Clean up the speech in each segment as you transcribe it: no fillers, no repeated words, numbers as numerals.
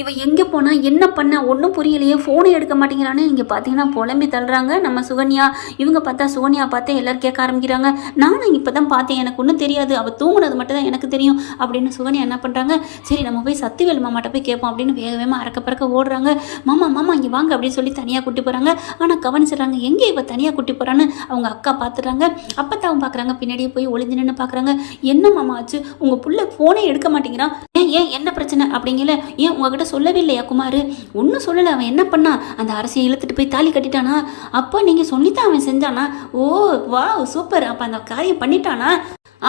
இவ எங்கே போனா என்ன பண்ண ஒன்றும் புரியலையே, ஃபோனை எடுக்க மாட்டேங்கிறான்னு இங்கே பார்த்தீங்கன்னா புலம்பி தள்ளுறாங்க நம்ம சுகன்யா. இவங்க பார்த்தா சுகன்யா பார்த்தே எல்லோரும் கேட்க ஆரம்பிக்கிறாங்க. நானும் இப்போ தான் பார்த்தேன், எனக்கு ஒன்றும் தெரியாது, அவள் தூங்குனது மட்டும் தான் எனக்கு தெரியும் அப்படின்னு சுகன்யா என்ன பண்ணுறாங்க, சரி நம்ம போய் சக்திவேல் மாமாட்ட போய் கேட்போம் அப்படின்னு வேக வேகமாக அறக்க பறக்க ஓடுறாங்க. மாமா மாமா இங்கே வாங்க அப்படின்னு சொல்லி தனியாக கூட்டி போகிறாங்க. ஆனால் கவனிச்சிடறாங்க, எங்கே இவ தனியாக கூட்டி போகிறான்னு அவங்க அக்கா பார்த்துடுறாங்க. அப்பத்தாவும் பார்க்குறாங்க, பின்னாடியே போய் ஒளிஞ்சு நின்று பார்க்குறாங்க. என்ன மாமா ஆச்சு, உங்கள் புள்ள ஃபோனே எடுக்க மாட்டேங்கிறான், ஏன் என்ன பிரச்சனை அப்படிங்கல, ஏன் உங்ககிட்ட சொல்லவே இல்லையா குமார்? ஒன்றும் சொல்லலை, அவன் என்ன பண்ணா, அந்த அரசியை இழுத்துட்டு போய் தாலி கட்டிட்டானா? அப்போ நீங்கள் சொல்லித்தான் அவன் செஞ்சானா? ஓ வா சூப்பர், அப்போ அந்த காரியம் பண்ணிட்டானா?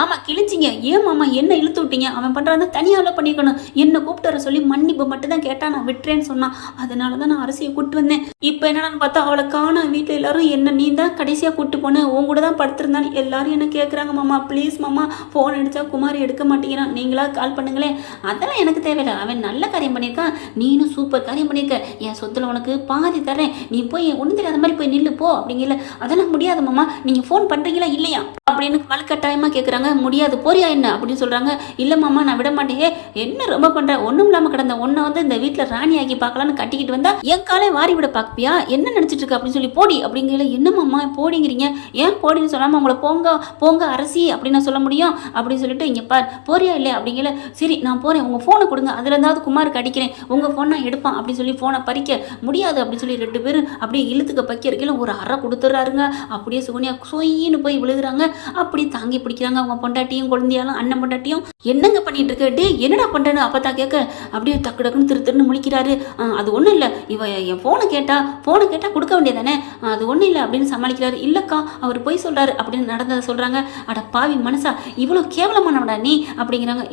ஆமாம் கிழிச்சிங்க, ஏன் மாமா என்ன இழுத்து விட்டீங்க, அவன் பண்ணுறாங்க தனியாக பண்ணிக்கணும், என்னை கூப்பிட்டு வர சொல்லி மன்னிப்பு மட்டும் தான் கேட்டான், நான் விட்டுறேன்னு சொன்னான், அதனால தான் நான் அரசியை கூப்பிட்டு வந்தேன். இப்போ என்னன்னு பார்த்தா அவளை காண, வீட்டில் எல்லாரும் என்ன நீ தான் கடைசியாக கூப்பிட்டு போனேன், உன் கூட தான் படுத்திருந்தான்னு எல்லாரும் என்ன கேட்குறாங்க. மாமா ப்ளீஸ் மாமா, ஃபோன் அடித்தா குமார் எடுக்க மாட்டேங்கிறான், நீங்களா கால் பண்ணுங்களேன். அதெல்லாம் எனக்கு தேவையில்லை, அவன் நல்ல காரியம் பண்ணியிருக்கான், நீனும் சூப்பர் காரியம் பண்ணியிருக்க, என் சொத்துல உனக்கு பாதி தரேன், நீ போய் ஒன்றும் தெரியாத மாதிரி போய் நில்லு போ அப்படிங்கல. அதெல்லாம் முடியாது மாமா, நீங்கள் ஃபோன் பண்ணுறீங்களா இல்லையா அப்படின்னு வலுக்கட்டாயமாக கேட்குறாங்க. முடியாது போறியா என்ன அப்படின்னு சொல்கிறாங்க. இல்லை மாமா நான் விட மாட்டேங்க, என்ன ரொம்ப பண்ணுற, ஒன்றும் இல்லாமல் கிடந்த ஒன்றை வந்து இந்த வீட்டில் ராணி ஆக்கி பார்க்கலான்னு கட்டிக்கிட்டு வந்தா என் காலை வாரி விட பார்ப்பியா, என்ன நினச்சிட்டு இருக்க அப்படின்னு சொல்லி போடி அப்படிங்கிற. என்ன மாமா போடிங்கிறீங்க, ஏன் போடின்னு சொல்லாமல் உங்களை போங்க போங்க அரசி அப்படின்னு நான் சொல்ல முடியும் அப்படின்னு சொல்லிட்டு, இங்கே பார் போறியா இல்லையா அப்படிங்கிற. சரி நான் போகிறேன், உங்கள் ஃபோனை கொடுங்க, அதில் இருந்தாவது குமாருக்கு அடிக்கிறேன், உங்கள் ஃபோன் நான் எடுப்பான் அப்படின்னு சொல்லி ஃபோனை பறிக்க முடியாது அப்படின்னு சொல்லி 2 பேரும் அப்படியே இழுத்துக்க பக்கிறதுல ஒரு அறை கொடுத்துட்றாருங்க. அப்படியே சுகன்யா சொயின்னு போய் விழுகிறாங்க. அப்படி தாங்கி பிடிக்கிறாங்க அவங்க பொண்டாட்டியும் குழந்தையாலும் அண்ணன் பொண்டாட்டியும். என்னங்க பண்ணிட்டு இருக்க, டே என்னடா பண்ணுறேன்னு அப்போ தான் கேட்க அப்படியே டக்கு டக்குன்னு திருன்னு முழிக்கிறாரு. அது ஒன்றும் இல்லை, இவ என் ஃபோனை கேட்டால் கொடுக்க வேண்டியதானே, அது ஒன்றும் இல்லை அப்படின்னு சமாளிக்கிறாரு. இல்லைக்கா அவர் போய் சொல்கிறாரு அப்படின்னு நடந்ததை சொல்கிறாங்க. அட பாவி மனசா, இவ்வளோ கேவலமானவடா நீ அப்படிங்கிறாங்க.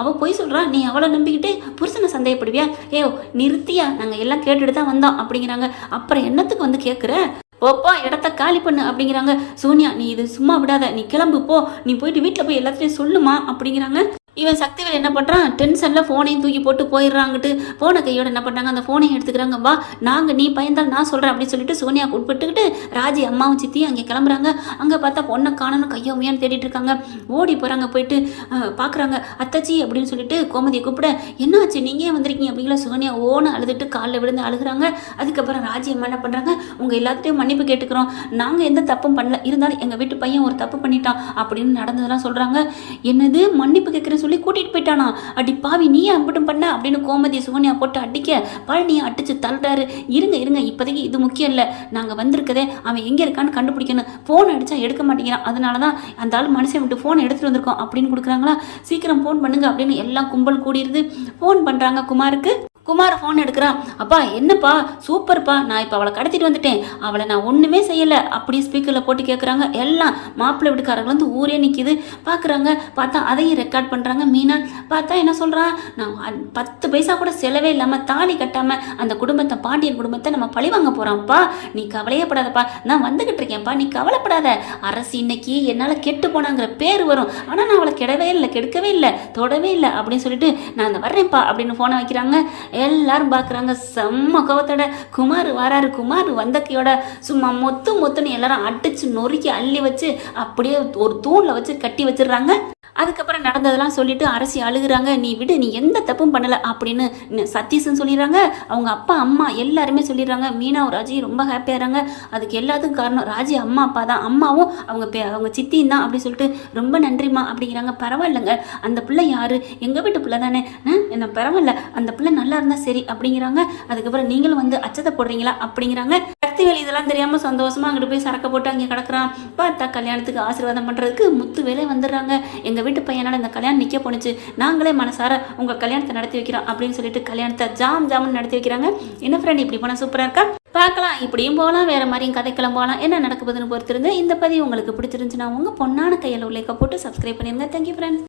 அவள் போய் சொல்கிறா, நீ அவளை நம்பிக்கிட்டு புருஷனை சந்தேகப்படுவியா, நிறுத்தியா, நாங்கள் எல்லாம் கேட்டுட்டு தான் வந்தோம் அப்படிங்கிறாங்க. அப்புறம் என்னத்துக்கு வந்து கேட்குற, போப்பா இடத்த காலி பண்ணு அப்படிங்கிறாங்க. சோனியா நீ இது சும்மா விடாத, நீ கிளம்பு போ, நீ போயிட்டு வீட்டில் போய் எல்லாத்தையும் சொல்லுமா அப்படிங்கிறாங்க. இவன் சக்திவேல் என்ன பண்ணுறான், டென்ஷனில் ஃபோனையும் தூக்கி போட்டு போயிடுறாங்கட்டு ஃபோனை கையோடு என்ன பண்ணுறாங்க, அந்த ஃபோனையும் எடுத்துக்கிறாங்க. வா நாங்கள் நீ பயந்தால் நான் சொல்கிறேன் அப்படின்னு சொல்லிட்டு சோனியா உட்பட்டுக்கிட்டு ராஜி அம்மாவும் சித்தியும் அங்கே கிளம்புறாங்க. அங்கே பார்த்தா பொண்ணை காணணும் கையோமையான்னு தேடிட்டு இருக்காங்க. ஓடி போகிறாங்க, போயிட்டு பார்க்குறாங்க. அத்தாச்சி அப்படின்னு சொல்லிட்டு கோமதியை கூப்பிட, என்னாச்சு நீங்கள் ஏன் வந்திருக்கீங்க அப்படிங்கிற. சோனியா ஓன்னு அழுதுட்டு காலில் விழுந்து அழுகுறாங்க. அதுக்கப்புறம் ராஜி அம்மா என்ன பண்ணுறாங்க, உங்கள் எல்லாத்தையும் மன்னிப்பு கேட்டுக்கிறோம், நாங்கள் எந்த தப்பும் பண்ணல, இருந்தாலும் எங்கள் வீட்டு பையன் ஒரு தப்பு பண்ணிட்டான் அப்படின்னு நடந்ததெல்லாம் சொல்கிறாங்க. என்னது மன்னிப்பு கேட்குறேன் சொல்லி கூட்டிட்டு போயிட்டானா, அடி பாவி நீ அம்பிட்டும் பண்ண அப்படின்னு கோமதி சுகன்யா போட்டு அடிக்க பழனியை அடிச்சு தள்ளுறாரு. இருங்க இப்போதைக்கு இது முக்கியம் இல்லை, நாங்கள் வந்திருக்கதே அவன் எங்கே இருக்கான்னு கண்டுபிடிக்கணும், ஃபோன் அடித்தா எடுக்க மாட்டேங்கிறான், அதனால தான் அந்த ஆள் மனுஷன் விட்டு ஃபோன் எடுத்துகிட்டு வந்திருக்கோம் அப்படின்னு கொடுக்குறாங்களா. சீக்கிரம் ஃபோன் பண்ணுங்க அப்படின்னு எல்லாம் கும்பல் கூடிடுது. ஃபோன் பண்ணுறாங்க குமாருக்கு. குமார் ஃபோன் எடுக்கிறான். அப்பா என்னப்பா சூப்பர்ப்பா, நான் இப்போ அவளை கடத்திட்டு வந்துட்டேன், அவளை நான் ஒன்றுமே செய்யலை அப்படி ஸ்பீக்கரில் போட்டு கேட்குறாங்க. எல்லாம் மாப்பிள்ளை வீட்டுக்காரங்க வந்து ஊரே நிற்கிது பார்க்குறாங்க. பார்த்தா அதையும் ரெக்கார்ட் பண்ணுறாங்க. மீனா பார்த்தா என்ன சொல்கிறான், நான் 10 பைசா கூட செலவே இல்லாமல் தாலி கட்டாமல் அந்த குடும்பத்தை பாண்டியன் குடும்பத்தை நம்ம பழி வாங்க போகிறோம்ப்பா, நீ கவலையப்படாதப்பா, நான் வந்துக்கிட்டு இருக்கேன்ப்பா, நீ கவலைப்படாத, அரசு இன்னைக்கு என்னால் கெட்டு போனாங்கிற பேர் வரும், ஆனால் நான் அவளை கெடுக்கவே இல்லை தொடவே இல்லை அப்படின்னு சொல்லிட்டு நான் அந்த வர்றேன்ப்பா அப்படின்னு ஃபோனை வைக்கிறாங்க. எல்லாரும் பார்க்குறாங்க. செம்ம கோவத்தோட குமார் வராரு. குமார் வந்த கையோட சும்மா மொத்துன்னு எல்லாரும் அடிச்சு நொறுக்கி அள்ளி வச்சு அப்படியே ஒரு தூணில் வச்சு கட்டி வச்சிடுறாங்க. அதுக்கப்புறம் நடந்ததெல்லாம் சொல்லிட்டு அரசி அழுகுறாங்க. நீ விடு, நீ எந்த தப்பும் பண்ணலை அப்படின்னு சதீஷன் சொல்லிடுறாங்க. அவங்க அப்பா அம்மா எல்லாருமே சொல்லிடுறாங்க. மீனாவும் ராஜி ரொம்ப ஹாப்பியாகிறாங்க. அதுக்கு எல்லாத்துக்கும் காரணம் ராஜி அம்மா அப்பா தான், அம்மாவும் அவங்க சித்தியும் தான் அப்படி சொல்லிட்டு ரொம்ப நன்றிம்மா அப்படிங்கிறாங்க. பரவாயில்லைங்க, அந்த பிள்ளை யாரு, எங்கள் வீட்டு பிள்ளை தானே, என்ன பரவாயில்ல, அந்த பிள்ளை நல்லா இருந்தால் சரி அப்படிங்கிறாங்க. அதுக்கப்புறம் நீங்களும் வந்து அச்சத்தை போடுறீங்களா அப்படிங்கிறாங்க. சக்திவேல் இதெல்லாம் தெரியாமல் சந்தோஷமாக அங்கிட்டு போய் சரக்கை போட்டு அங்கே கிடக்குறான். பார்த்தா கல்யாணத்துக்கு ஆசீர்வாதம் பண்ணுறதுக்கு முத்துவேலே வந்துடுறாங்க. எங்கள் வீட்டு பையனால் இந்த கல்யாணம் நிற்க போணுச்சு, நாங்களே மனசார உங்கள் கல்யாணத்தை நடத்தி வைக்கிறோம் அப்படின்னு சொல்லிட்டு கல்யாணத்தை ஜாமுன்னு நடத்தி வைக்கிறாங்க. என்ன ஃப்ரெண்ட் இப்படி போனால் சூப்பராக இருக்கா, பார்க்கலாம், இப்படியும் போகலாம், வேறு மாதிரியும் கதைக்கெல்லாம் போகலாம், என்ன நடக்குதுன்னு பொறுத்திருந்து. இந்த பதிவு உங்களுக்கு பிடிச்சிருந்துச்சுன்னா உங்கள் பொண்ணான கையில் உள்ள போட்டு சப்ஸ்கிரைப் பண்ணிடுங்க. Thank you friends.